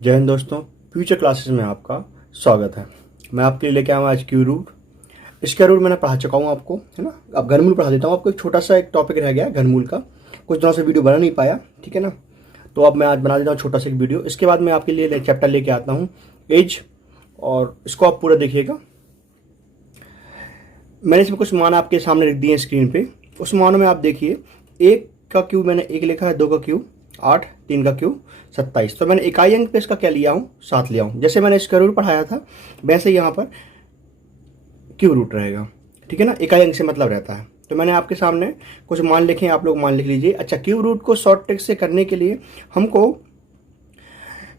जय हिंद दोस्तों। Future classes में आपका स्वागत है। मैं आपके लिए लेके आया हूँ आज क्यू रूट। इसका रूट मैंने पढ़ा चुका हूँ आपको, है ना। अब घनमूल पढ़ा देता हूँ आपको। एक छोटा सा एक टॉपिक रह गया घनमूल का, कुछ दिनों से वीडियो बना नहीं पाया, ठीक है ना। तो अब मैं आज बना देता हूँ छोटा सा एक वीडियो। इसके बाद मैं आपके लिए चैप्टर लेके आता हूँ एज, और इसको आप पूरा देखिएगा। मैंने इसमें कुछ मान आपके सामने रख दिए स्क्रीन पे। उस मानों में आप देखिए, एक का क्यू मैंने एक लिखा है, दो का क्यू 8, तीन का क्यू 27। तो मैंने इकाई अंक पे इसका क्या लिया हूँ, 7 लिया हूँ। जैसे मैंने इसका रूट पढ़ाया था वैसे यहाँ पर क्यू रूट रहेगा, ठीक है ना। इकाई अंक से मतलब रहता है। तो मैंने आपके सामने कुछ मान लिखे हैं, आप लोग मान लिख लीजिए। अच्छा, क्यू रूट को शॉर्ट ट्रिक से करने के लिए हमको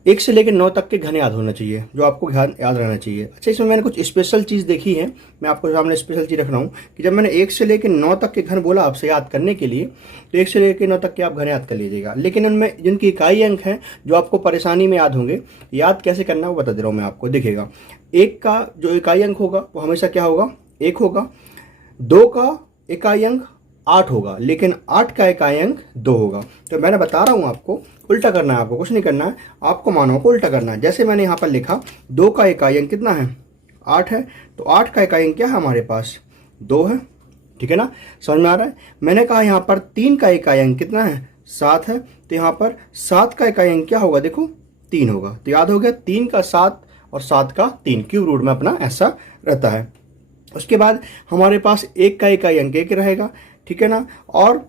1 से लेकर 9 तक के घन याद होना चाहिए, जो आपको याद रहना चाहिए। अच्छा, इसमें मैंने कुछ स्पेशल चीज़ देखी है, मैं आपको सामने स्पेशल चीज़ रख रहा हूँ कि जब मैंने 1 से लेकर 9 तक के घन बोला आपसे याद करने के लिए, तो 1 से लेकर 9 तक के आप घन याद कर लीजिएगा। लेकिन उनमें जिनकी इकाई अंक हैं, जो आपको परेशानी में याद होंगे, याद कैसे करना है वो बता दे रहा हूँ मैं आपको। देखिएगा, 1 का जो इकाई अंक होगा वो हमेशा क्या होगा, 1 होगा। 2 का इकाई अंक 8 होगा, लेकिन 8 का इकाई अंक 2 होगा। तो मैंने बता रहा हूँ आपको, उल्टा करना है, आपको कुछ नहीं करना है, आपको मानों को उल्टा करना है। जैसे मैंने यहाँ पर लिखा 2 का इकाई अंक कितना है, 8 है, तो 8 का इकाई अंक क्या है हमारे पास, 2 है, ठीक है ना। समझ में आ रहा है। मैंने कहा यहाँ पर 3 का इकाई अंक कितना है, 7 है, तो यहाँ पर 7 का इकाई अंक क्या होगा, देखो 3 होगा। तो याद हो गया, 3 का 7 और 7 का 3, क्यू रूट में अपना ऐसा रहता है। उसके बाद हमारे पास 1 का इकाई अंक 1 रहेगा, ठीक है ना, और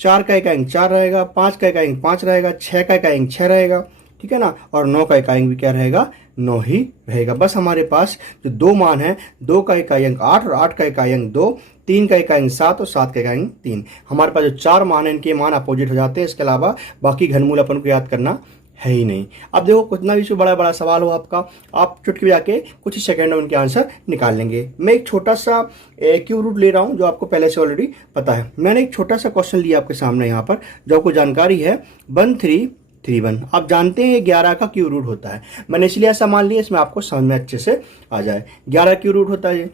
4 का इकाई अंक 4 रहेगा, 5 का इकाई अंक 5 रहेगा, 6 का इकाई अंक 6 रहेगा, ठीक है ना, और 9 का इकाई अंक भी क्या रहेगा, 9 ही रहेगा। बस हमारे पास जो दो मान है, 2 का इकाई अंक 8 और 8 का इकाई अंक 2, 3 का इकाई अंक 7 और 7 का इकाई अंक 3। हमारे पास जो 4 मान है, इनके मान अपोजिट हो जाते हैं। इसके अलावा बाकी घनमूल अपन को याद करना है ही नहीं। अब देखो, कितना भी बड़ा बड़ा सवाल हो आपका, आप चुटकी बजा के कुछ ही सेकंड में उनके आंसर निकाल लेंगे। मैं एक छोटा सा क्यू रूट ले रहा हूं, जो आपको पहले से ऑलरेडी पता है। मैंने एक छोटा सा क्वेश्चन लिया आपके सामने यहाँ पर, जो आपको जानकारी है, 1331। आप जानते हैं 11 का क्यू रूट होता है। मैंने इसलिए ऐसा मान लिया, इसमें आपको समझ में अच्छे से आ जाए। 11 क्यू रूट होता है,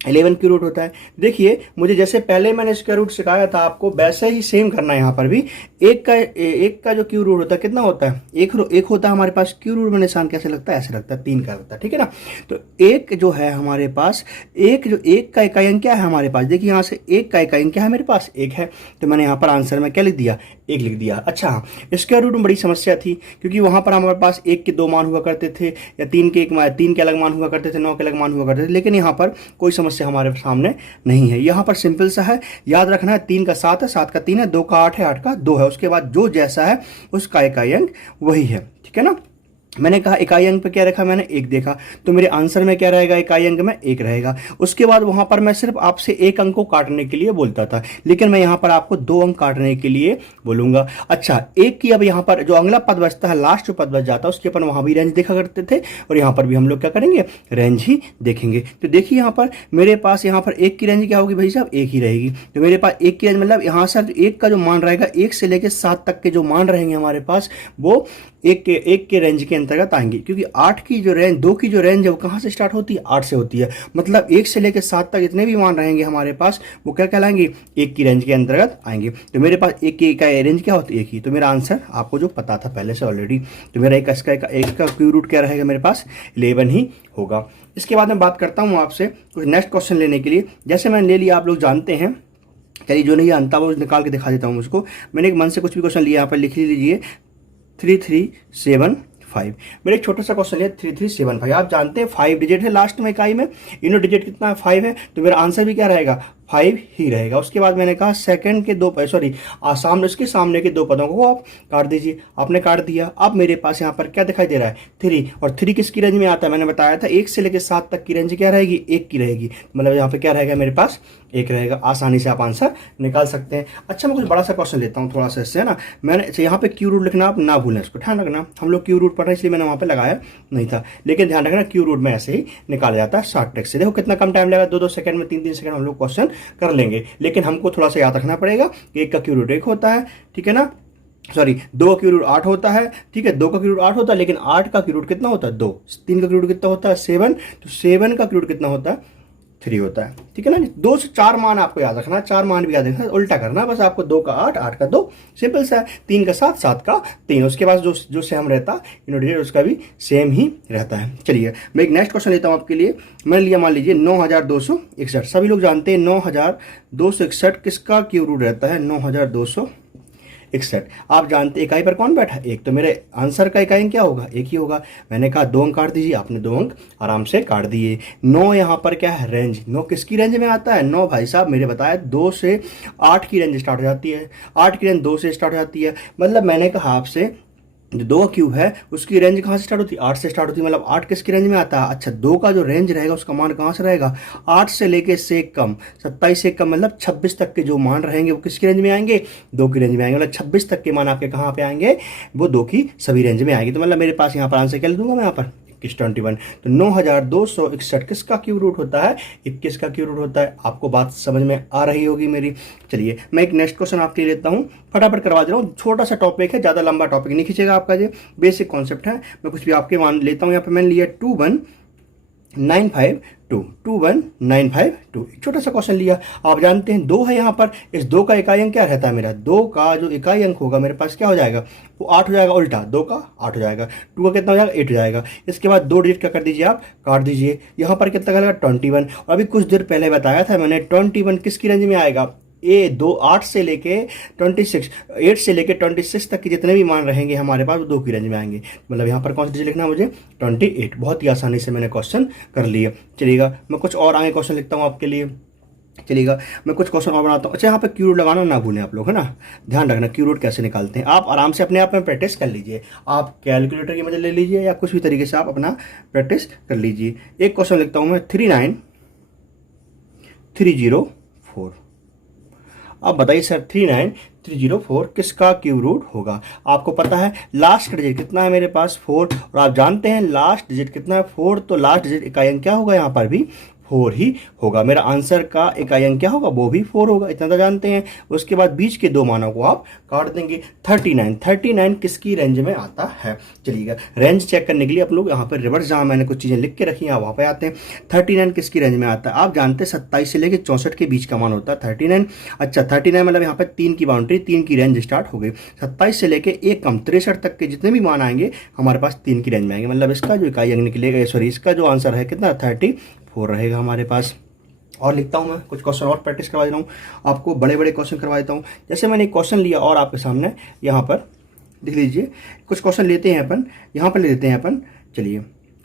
11 क्यू रूट होता है। देखिए, मुझे जैसे पहले मैंने इसका रूट सिखाया था आपको, वैसे ही सेम करना है यहाँ पर भी। एक का जो क्यू रूट होता है कितना होता है, एक होता है हमारे पास। क्यू रूट में निशान कैसे लगता है, ऐसे लगता है, 3 का लगता है, ठीक है ना। तो एक जो है हमारे पास, एक का इकाई अंक क्या है हमारे पास, देखिए यहाँ से 1 का इकाई अंक क्या है मेरे पास, 1 है। तो मैंने यहाँ पर आंसर में क्या लिख दिया, 1 लिख दिया। अच्छा, स्क्वायर रूट में बड़ी समस्या थी, क्योंकि वहां पर हमारे पास 1 के 2 मान हुआ करते थे, या 3 के अलग मान हुआ करते थे, 9 के अलग मान हुआ करते थे। लेकिन यहाँ पर कोई समस्या हमारे सामने नहीं है। यहाँ पर सिंपल सा है, याद रखना है, 3 का 7 है, 7 का 3 है, 2 का 8 है, 8 का 2 है। उसके बाद जो जैसा है उसका इकाई अंक वही है, ठीक है ना। मैंने कहा इकाई अंक पे क्या रखा, मैंने 1 देखा, तो मेरे आंसर में क्या रहेगा, इकाई अंक में 1 रहेगा। उसके बाद वहां पर मैं सिर्फ आपसे 1 अंक को काटने के लिए बोलता था, लेकिन मैं यहां पर आपको 2 अंक काटने के लिए बोलूंगा। अच्छा, 1 की अब यहां पर जो अगला पद बचता है, लास्ट जो पद बच जाता है, उसके अपन वहां भी रेंज देखा करते थे, और यहां पर भी हम लोग क्या करेंगे, रेंज ही देखेंगे। तो देखिए यहाँ पर मेरे पास, यहाँ पर 1 की रेंज क्या होगी भाई साहब, 1 ही रहेगी। तो मेरे पास 1 की रेंज मतलब यहाँ सर 1 का जो मान रहेगा, 1 से लेकर 7 तक के जो मान रहेंगे हमारे पास, वो एक के रेंज के अंतर्गत आएंगे। क्योंकि 8 की जो रेंज, 2 की जो रेंज है वो कहाँ से स्टार्ट होती है, 8 से होती है। मतलब 1 से लेकर 7 तक जितने भी मान रहेंगे हमारे पास, वो क्या कहलाएंगे, 1 की रेंज के अंतर्गत आएंगे। तो मेरे पास 1 की का रेंज क्या होती है, 1 ही। तो मेरा आंसर आपको जो पता था पहले से ऑलरेडी, तो मेरा एक का क्यू रूट क्या रहेगा, मेरे पास 11 ही होगा। इसके बाद मैं बात करता हूँ आपसे कुछ नेक्स्ट क्वेश्चन लेने के लिए। जैसे मैंने ले लिया, आप लोग जानते हैं, चलिए जो नहीं जानता वो निकाल के दिखा देता हूँ उसको। मैंने एक मन से कुछ भी क्वेश्चन लिया, यहाँ पर लिख लीजिए 3375। मेरा एक छोटा सा क्वेश्चन है 3375। आप जानते हैं 5 डिजिट है लास्ट में इकाई में, यूनिट डिजिट कितना है, 5 है। तो मेरा आंसर भी क्या रहेगा, 5 ही रहेगा। उसके बाद मैंने कहा सेकंड के दो, सॉरी सामने, उसके सामने के दो पदों को आप काट दीजिए। आपने काट दिया। अब मेरे पास यहाँ पर क्या दिखाई दे रहा है, 3। और 3 किसकी रेंज में आता है, मैंने बताया था 1 से लेकर 7 तक की रेंज क्या रहेगी, 1 की रहेगी। मतलब यहाँ पे क्या रहेगा, मेरे पास 1 रहेगा। आसानी से आप आंसर निकाल सकते हैं। अच्छा, मैं कुछ बड़ा सा क्वेश्चन लेता हूँ थोड़ा सा इससे, है ना। मैंने यहाँ पे क्यू रूट लिखना आप ना भूलें, इसको ध्यान रखना। हम लोग क्यू रूट पढ़ रहे हैं इसलिए मैंने वहाँ पे लगाया नहीं था, लेकिन ध्यान रखना क्यू रूट में ऐसे ही निकाला जाता है शॉर्ट ट्रिक से। देखो कितना कम टाइम लगेगा, 2-2 सेकंड में, 3-3 सेकंड हम लोग क्वेश्चन कर लेंगे। लेकिन हमको थोड़ा सा याद रखना पड़ेगा कि 1 का क्यू रूट 1 होता है, ठीक है ना। सॉरी, 2 का क्यू रूट 8 होता है, ठीक है, 2 का क्यू रूट 8 होता है, लेकिन 8 का क्यू रूट कितना होता है, 2। 3 का क्यू रूट कितना होता है, 7। तो 7 का क्यू रूट कितना होता है, 3 होता है, ठीक है ना। 2 से 4 मान आपको याद रखना, 4 मान भी याद रखना, उल्टा करना बस आपको। 2 का 8, 8 का 2, सिंपल सा है। 3 का 7, 7 का 3। उसके बाद जो सेम रहता इनोडिजेट उसका भी सेम ही रहता है। चलिए मैं एक नेक्स्ट क्वेश्चन लेता हूँ आपके लिए। मैंने लिया मान लीजिए 9261। सभी लोग जानते हैं 9261 किसका क्यूब रूट रहता है, 9261। आप जानते इकाई पर कौन बैठा, एक तो मेरे आंसर का इकाई क्या होगा, एक ही होगा। मैंने कहा 2 अंक काट दीजिए, आपने 2 अंक आराम से काट दिए। 9 यहाँ पर क्या है, रेंज। 9 किसकी रेंज में आता है, 9 भाई साहब मेरे बताया 2 से 8 की रेंज स्टार्ट हो जाती है, 8 की रेंज 2 से स्टार्ट हो जाती है। मतलब मैंने कहा आपसे जो 2 क्यूब है उसकी रेंज कहाँ से स्टार्ट होती है, 8 से स्टार्ट होती है। मतलब 8 किसकी रेंज में आता है। अच्छा 2 का जो रेंज रहेगा उसका मान कहाँ से रहेगा, 8 से लेके से कम, 27 से कम, मतलब 26 तक के जो मान रहेंगे वो किसकी रेंज में आएंगे, 2 की रेंज में आएंगे। मतलब 26 तक के मान आपके कहाँ पे आएंगे, वो 2 की सभी रेंज में आएंगे। तो मतलब मेरे पास यहाँ पर आंसर क्या लिख दूंगा मैं यहाँ पर 21। तो 9261 किसका क्यूब रूट होता है, 21 का क्यूब रूट होता है। आपको बात समझ में आ रही होगी मेरी। चलिए मैं एक नेक्स्ट क्वेश्चन आपके लिए लेता हूँ, फटाफट करवा दे रहा हूँ। छोटा सा टॉपिक है, ज़्यादा लंबा टॉपिक नहीं खींचेगा आपका, ये बेसिक कॉन्सेप्ट है। मैं कुछ भी आपके मान लेता हूँ। यहाँ पर मैंने लिया 2195 एक छोटा सा क्वेश्चन लिया। आप जानते हैं 2 है यहाँ पर, इस 2 का इकाई अंक क्या रहता है मेरा, 2 का जो इकाई अंक होगा मेरे पास क्या हो जाएगा, वो 8 हो जाएगा। उल्टा 2 का 8 हो जाएगा, 2 का कितना हो जाएगा, 8 हो जाएगा। इसके बाद 2 डिजिट का कर दीजिए आप, काट दीजिए। यहाँ पर कितना का लगेगा 21। और अभी कुछ देर पहले बताया था मैंने 21 किसकी रेंज में आएगा, 8 से लेके 26, 8 से लेके 26 तक के जितने भी मान रहेंगे हमारे पास वो 2 की रेंज में आएंगे। मतलब यहाँ पर कौन सा डिजिट लिखना है मुझे, 28। बहुत ही आसानी से मैंने क्वेश्चन कर लिया। चलिएगा मैं कुछ और आगे क्वेश्चन लिखता हूँ आपके लिए। चलिएगा मैं कुछ क्वेश्चन और बनाता हूँ। अच्छा यहाँ पे क्यू रूट लगाना ना भूलें आप लोग, है ना, ध्यान रखना क्यू रूट कैसे निकालते हैं। आप आराम से अपने आप में प्रैक्टिस कर लीजिए, आप कैलकुलेटर की मदद ले लीजिए या कुछ भी तरीके से आप अपना प्रैक्टिस कर लीजिए। एक क्वेश्चन लिखता हूँ मैं 39304। अब बताइए सर 39304 किसका क्यूब रूट होगा। आपको पता है लास्ट डिजिट कितना है मेरे पास, 4। और आप जानते हैं लास्ट डिजिट कितना है, 4। तो लास्ट डिजिट इकाई अंक क्या होगा यहाँ पर भी 4 ही होगा। मेरा आंसर का इकाई अंक क्या होगा, वो भी 4 होगा, इतना तो जानते हैं। उसके बाद बीच के 2 मानों को आप काट देंगे। 39 किसकी रेंज में आता है। चलिएगा रेंज चेक करने के लिए आप लोग यहाँ पर रिवर्स, जहाँ मैंने कुछ चीज़ें लिख के रखी हैं वहाँ पे आते हैं। 39 किसकी रेंज में आता है, आप जानते हैं 27 से लेकर 64 के बीच का मान होता है 39। अच्छा 39 मतलब यहाँ पर 3 की बाउंड्री, 3 की रेंज स्टार्ट हो गई। 27 से लेकर 1 कम 63 तक के जितने भी मान आएंगे हमारे पास 3 की रेंज में आएंगे। मतलब इसका जो इकाई अंक निकलेगा, सॉरी इसका जो आंसर है कितना 34 रहेगा हमारे पास। और लिखता हूं मैं कुछ क्वेश्चन और प्रैक्टिस करवा दे रहा हूं आपको, बड़े बड़े क्वेश्चन करवा देता हूं। जैसे मैंने एक क्वेश्चन लिया और आपके सामने यहाँ पर देख लीजिए, कुछ क्वेश्चन लेते हैं अपन, यहाँ पर ले लेते हैं अपन। चलिए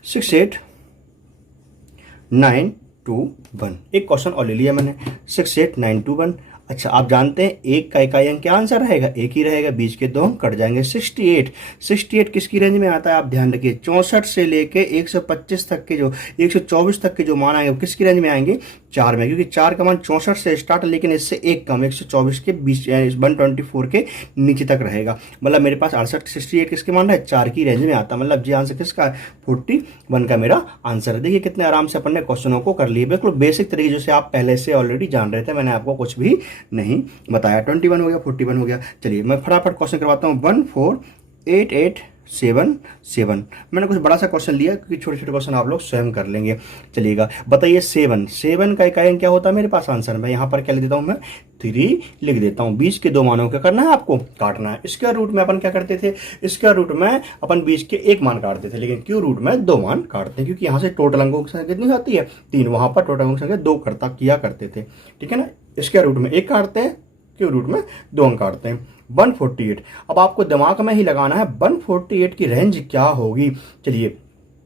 68921 एक क्वेश्चन और ले लिया मैंने, 68921। अच्छा आप जानते हैं एक का इकाई अंक क्या आंसर रहेगा, एक ही रहेगा, बीच के 2 अंक कट जाएंगे। 68 किसकी रेंज में आता है, आप ध्यान रखिए 64 से लेके 125 तक के जो 124 तक के जो मान आएंगे वो किसकी रेंज में आएंगे, 4 में। क्योंकि 4 का मान 64 से स्टार्ट, लेकिन इससे 1 कम 124 के बीच 124 के नीचे तक रहेगा। मतलब मेरे पास 68 किसके मान रहा है, 4 की रेंज में आता है। मतलब जी आंसर किसका है 41 का मेरा आंसर है। देखिए कितने आराम से अपन ने क्वेश्चनों को कर लिए, बिल्कुल बेसिक तरीके से आप पहले से ऑलरेडी जान रहे थे, मैंने आपको कुछ भी नहीं बताया। 21 हो गया, 41 हो गया। चलिए मैं फटाफट क्वेश्चन करवाता हूँ। 14887। मैंने कुछ बड़ा सा क्वेश्चन लिया क्योंकि छोटे छोटे क्वेश्चन आप लोग स्वयं कर लेंगे। चलिएगा बताइए 7 का इकाई अंक क्या होता है मेरे पास आंसर में, यहाँ पर क्या लिख देता हूँ मैं 3 लिख देता हूँ। बीच के 2 मानों क्या करना है आपको काटना है। इसका रूट में अपन क्या करते थे, इसका रूट में अपन बीच के 1 मान काटते थे, लेकिन क्यू रूट में 2 मान काटते हैं क्योंकि यहाँ से टोटल अंकों की संख्या कितनी आती है 3, वहां पर टोटल अंकों की संख्या 2 किया करते थे, ठीक है ना। इसके रूट में 1 काटते हैं, क्यू रूट में 2 अंक काटते हैं। 148 अब आपको दिमाग में ही लगाना है 148 की रेंज क्या होगी। चलिए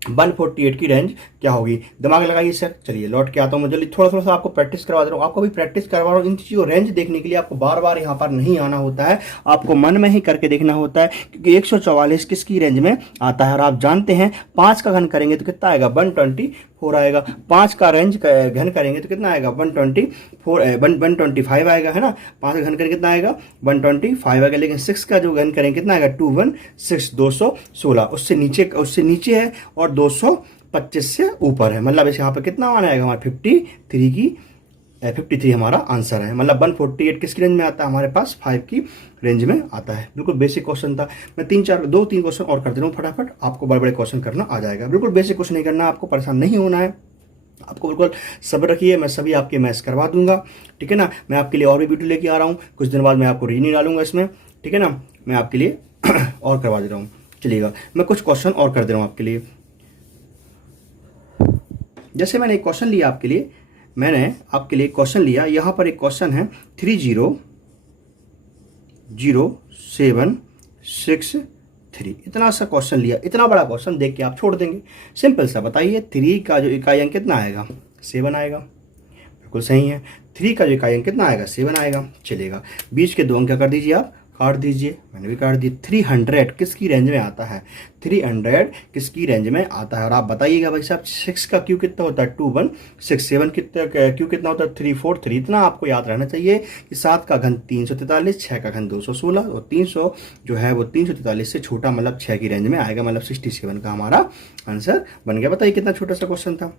148 की रेंज क्या होगी, दिमाग लगाइए सर। चलिए लौट के आता हूँ मैं जल्दी, थोड़ा सा आपको प्रैक्टिस करवा दे रहा हूँ, आपको भी प्रैक्टिस करवा रहा हूँ। इन चीज़ों को रेंज देखने के लिए आपको बार बार यहाँ पर नहीं आना होता है, आपको मन में ही करके देखना होता है। क्योंकि 144 किसकी रेंज में आता है, और आप जानते हैं 5 का घन करेंगे तो कितना आएगा 124 आएगा। 5 का रेंज घन करेंगे तो कितना आएगा 125 आएगा, है ना। 5 का घन करेंगे कितना आएगा 125 आएगा। लेकिन 6 का जो घन करेंगे कितना आएगा 216 216, उससे नीचे है और 225 से ऊपर है। मतलब इस यहाँ पर कितना मान आएगा हमारा 53 हमारा आंसर है। मतलब 148 किसकी रेंज में आता है हमारे पास 5 की रेंज में आता है। बिल्कुल बेसिक क्वेश्चन था। मैं 2-3 क्वेश्चन और कर दे रहा हूँ फटाफट, आपको बड़े बड़े क्वेश्चन करना आ जाएगा। बिल्कुल बेसिक क्वेश्चन नहीं करना, आपको परेशान नहीं होना है। आपको बिल्कुल सब्र रखिए, मैं सभी आपके मैथ्स करवा दूंगा, ठीक है ना। मैं आपके लिए और भी वीडियो लेके आ रहा हूँ, कुछ दिन बाद मैं आपको रीजनिंग डालूंगा इसमें, ठीक है ना। मैं आपके लिए और करवा दे रहा हूँ। चलिएगा, मैं कुछ क्वेश्चन और कर दे रहा हूँ आपके लिए। जैसे मैंने एक क्वेश्चन लिया आपके लिए, मैंने आपके लिए क्वेश्चन लिया, यहाँ पर एक क्वेश्चन है 3000763, इतना सा क्वेश्चन लिया। इतना बड़ा क्वेश्चन देख के आप छोड़ देंगे। सिंपल सा बताइए, 3 का जो इकाई अंक कितना आएगा, 7 आएगा। बिल्कुल सही है, 3 का जो इकाई अंक कितना आएगा, 7 आएगा। चलेगा, बीच के 2 अंक क्या कर दीजिए आप, काट दीजिए। मैंने भी काट दी। 300 किसकी रेंज में आता है, 300 किसकी रेंज में आता है। और आप बताइएगा भाई साहब 6 का क्यू कितना होता है, 2167, 7 कितना क्यू कितना होता है, 343। इतना आपको याद रहना चाहिए कि 7 का घन 343, 6 का घन 216 और 300 जो है वो 343 से छोटा, मतलब 6 की रेंज में आएगा, मतलब 67 का हमारा आंसर बन गया। बताइए कितना छोटा सा क्वेश्चन था।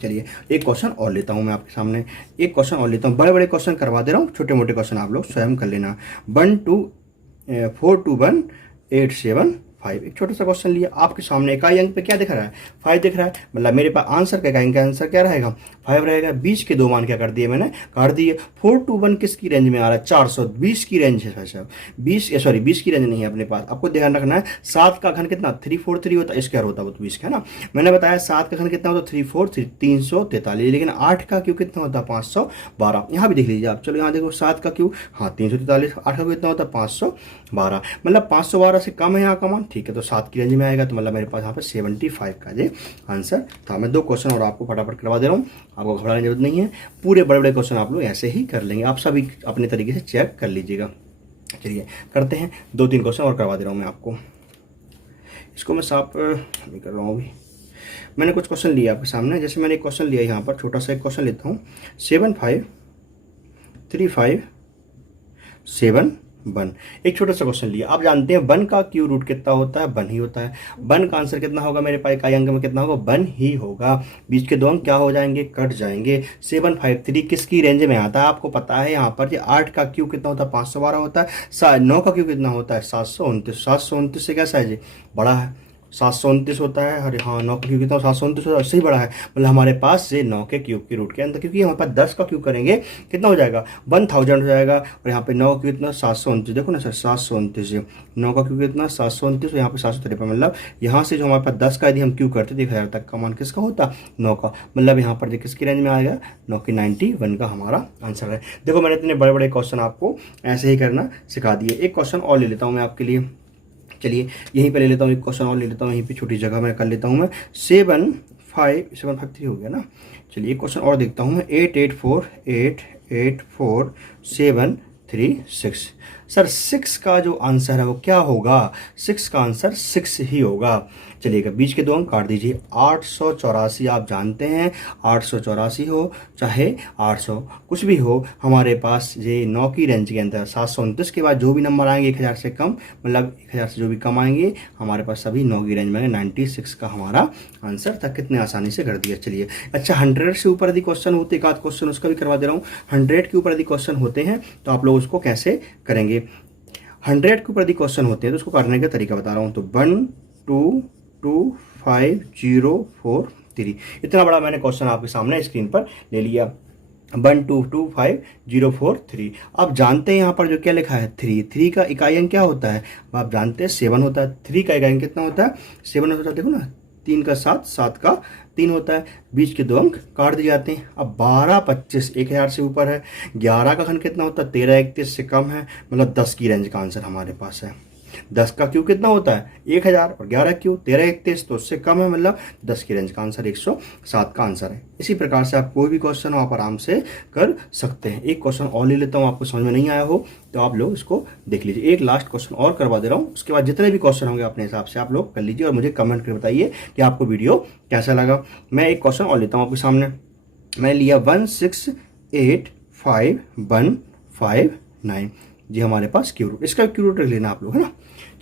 चलिए एक क्वेश्चन और लेता हूं मैं आपके सामने, एक क्वेश्चन और लेता हूं। बड़े बड़े क्वेश्चन करवा दे रहा हूं, छोटे मोटे क्वेश्चन आप लोग स्वयं कर लेना। 42187 5, एक छोटा सा क्वेश्चन लिया आपके सामने। इकाई अंक पे क्या दिख रहा है, 5 दिख रहा है, मतलब मेरे पास आंसर का इकाई अंक का आंसर क्या रहेगा, 5 रहेगा। बीच के 2 मान क्या कर दिए मैंने, काट दिए। 421 किसकी रेंज में आ रहा है, 420 की रेंज है साहब। 20 की रेंज नहीं है अपने पास, आपको ध्यान रखना है। 7 का घन कितना, 343 होता है, स्क्वायर होता है वो तो 20 का है ना। मैंने बताया 7 का घन कितना होता है, 343, 343। लेकिन 8 का क्यू कितना होता है, 512। यहाँ भी देख लीजिए आप, चलो यहाँ देखो 7 का क्यू, हाँ 343, 8 का कितना होता है 512, मतलब 512 से कम है यहाँ का मान, ठीक है। तो 7 की रेंज में आएगा, तो मतलब मेरे पास यहाँ पे 75 का ये आंसर था। मैं 2 क्वेश्चन और आपको फटाफट करवा दे रहा हूँ, आपको घबराने की जरूरत नहीं है। पूरे बड़े बड़े क्वेश्चन आप लोग ऐसे ही कर लेंगे, आप सभी अपने तरीके से चेक कर लीजिएगा। चलिए करते हैं, 2-3 क्वेश्चन और करवा दे रहा हूँ मैं आपको। इसको मैं साफ नहीं कर रहा हूँ अभी। मैंने कुछ क्वेश्चन लिया आपके सामने, जैसे मैंने एक क्वेश्चन लिया यहाँ पर, छोटा सा एक क्वेश्चन लेता हूँ। 753571, एक छोटा सा क्वेश्चन लिया। आप जानते हैं 1 का क्यू रूट कितना होता है, 1 ही होता है। 1 का आंसर कितना होगा मेरे पास, इकाई अंक में कितना होगा, 1 ही होगा। बीच के 2 अंक क्या हो जाएंगे, कट जाएंगे। 753 किसकी रेंज में आता है, आपको पता है यहाँ पर। 8 का क्यू कितना होता है, 512 होता है। 9 का क्यू कितना होता है, 729। 729 से कैसा है जी, बड़ा है। 729 होता है, अरे हाँ 9 का क्यूब कितना, 729 होता है, उससे ही बड़ा है। मतलब हमारे पास से 9 के क्यूब की रूट के अंदर, क्योंकि हमारे पास 10 का क्यूब करेंगे कितना हो जाएगा, 1000 हो जाएगा। और यहाँ पे 9 का क्यूब कितना, 729। देखो ना सर, 729 9 का क्यूब कितना, 729, और यहाँ पे 753। मतलब यहाँ से जो हमारे पास 10 का यदि हम क्यूब करते 1000 तक का मान किसका होता, 9 का। मतलब यहाँ पर किसकी रेंज में आएगा, 9 की 91 का हमारा आंसर है। देखो मैंने इतने बड़े बड़े क्वेश्चन आपको ऐसे ही करना सिखा दिए। एक क्वेश्चन और ले लेता हूँ मैं आपके लिए। चलिए यहीं पे ले लेता हूँ, एक क्वेश्चन और ले लेता हूँ, यहीं पे छोटी जगह में कर लेता हूँ मैं। 753 हो गया ना। चलिए एक क्वेश्चन और देखता हूँ मैं। 884884 736। सर 6 का जो आंसर है वो क्या होगा, 6 का आंसर 6 ही होगा। चलिएगा, बीच के 2 अंक काट दीजिए। 884, आप जानते हैं 884 हो चाहे 800 कुछ भी हो, हमारे पास ये 9 की रेंज के अंदर। 729 के बाद जो भी नंबर आएंगे 1000 से कम, मतलब 1000 से जो भी कम आएंगे हमारे पास सभी 9 की रेंज में आएंगे। 96 का हमारा आंसर था। कितने आसानी से कर दिया। चलिए अच्छा, 100 से ऊपर यदि क्वेश्चन होते, एक आध क्वेश्चन उसका भी करवा दे रहा हूँ। 100 के ऊपर यदि क्वेश्चन होते हैं तो आप लोग उसको कैसे करेंगे। 100 के ऊपर यदि क्वेश्चन होते हैं तो उसको करने का तरीका बता रहा हूँ। तो 122504 इतना बड़ा मैंने क्वेश्चन आपके सामने स्क्रीन पर ले लिया। 122504। आप जानते हैं यहाँ पर जो क्या लिखा है, 3 का इकाई अंक क्या होता है, आप जानते हैं 7 होता है। 3 का इकाई अंक कितना होता है, 7 होता है। देखो ना, 3 का 7, 7 का 3 होता है। बीच के 2 अंक काट दिए जाते हैं। अब 1225 1000 से ऊपर है। 11 का घन कितना होता है, 1331 से कम है, मतलब 10 की रेंज का आंसर हमारे पास है। 10 का क्यू कितना होता है, 1000, और 11 क्यू 1331 तो उससे कम है, मतलब 10 की रेंज का आंसर 107 का आंसर है। इसी प्रकार से आप कोई भी क्वेश्चन हो आप आराम से कर सकते हैं। एक क्वेश्चन और ले लेता हूँ, आपको समझ में नहीं आया हो तो आप लोग इसको देख लीजिए। एक लास्ट क्वेश्चन और करवा दे रहा हूँ, उसके बाद जितने भी क्वेश्चन होंगे अपने हिसाब से आप लोग कर लीजिए और मुझे कमेंट करके बताइए कि आपको वीडियो कैसा लगा। मैं एक क्वेश्चन और लेता हूँ आपके सामने। मैंने लिया 1685159 जी हमारे पास क्यू रूट, इसका क्यू रूट रख लेना आप लोग, है ना।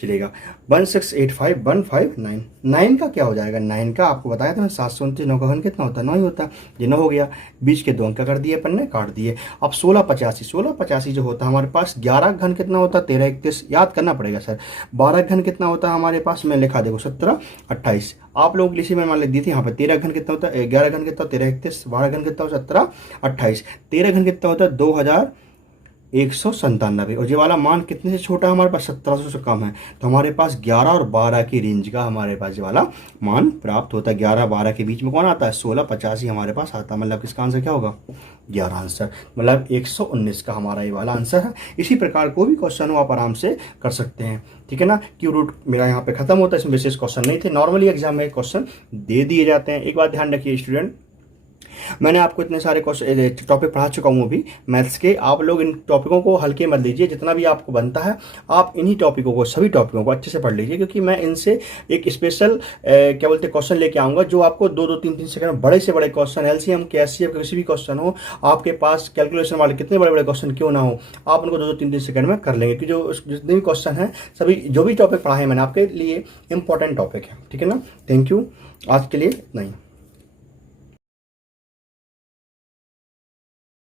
चलेगा। 1685,159 9 का क्या हो जाएगा, 9 का आपको बताया था मैं 729, 9 का घन कितना होता है, 9 ही होता है, ये 9 हो गया। बीच के 2 अंक कर दिए अपन ने, काट दिए। अब 1685 जो होता है हमारे पास, 11 घन कितना होता है 13 31, याद करना पड़ेगा सर। 12 घन कितना होता है हमारे पास, मैं लिखा देखो 17 28, आप लोग लिखी मैंने मान लिख दी थी यहाँ पे। 13 घन कितना होता है, 11 घन कितना, 13 31, 12 घन कितना, 17 28, 13 घन कितना होता है 2197, और ये वाला मान कितने से छोटा है हमारे पास, 1700 से कम है। तो हमारे पास 11 और 12 की रेंज का हमारे पास ये वाला मान प्राप्त होता है। 11 12 के बीच में कौन आता है, 1685 हमारे पास आता है। मतलब किसका आंसर क्या होगा, 11 आंसर, मतलब 119 का हमारा ये वाला आंसर है। इसी प्रकार कोई भी क्वेश्चन हो आप आराम से कर सकते हैं, ठीक है ना। क्यू रूट मेरा यहाँ पे खत्म होता है, इसमें विशेष क्वेश्चन नहीं थे, नॉर्मली एग्जाम में क्वेश्चन दे दिए जाते हैं। एक बात ध्यान रखिए स्टूडेंट, मैंने आपको इतने सारे क्वेश्चन टॉपिक पढ़ा चुका हूँ अभी मैथ्स के, आप लोग इन टॉपिकों को हल्के मत लीजिए, जितना भी आपको बनता है आप इन्हीं टॉपिकों को, सभी टॉपिकों को अच्छे से पढ़ लीजिए, क्योंकि मैं इनसे एक स्पेशल क्या बोलते हैं क्वेश्चन लेके आऊँगा, जो आपको 2-2 3-3 सेकंड में बड़े से बड़े क्वेश्चन, एलसीएम के एचसीएफ के किसी भी क्वेश्चन हो, आपके पास कैलकुलेशन वाले कितने बड़े बड़े क्वेश्चन क्यों ना हो, आप उनको 2-2 3-3 सेकंड में कर लेंगे, कि जो जितने भी क्वेश्चन हैं सभी, जो भी टॉपिक पढ़ा है मैंने आपके लिए इंपॉर्टेंट टॉपिक है, ठीक है ना। थैंक यू, आज के लिए इतना ही।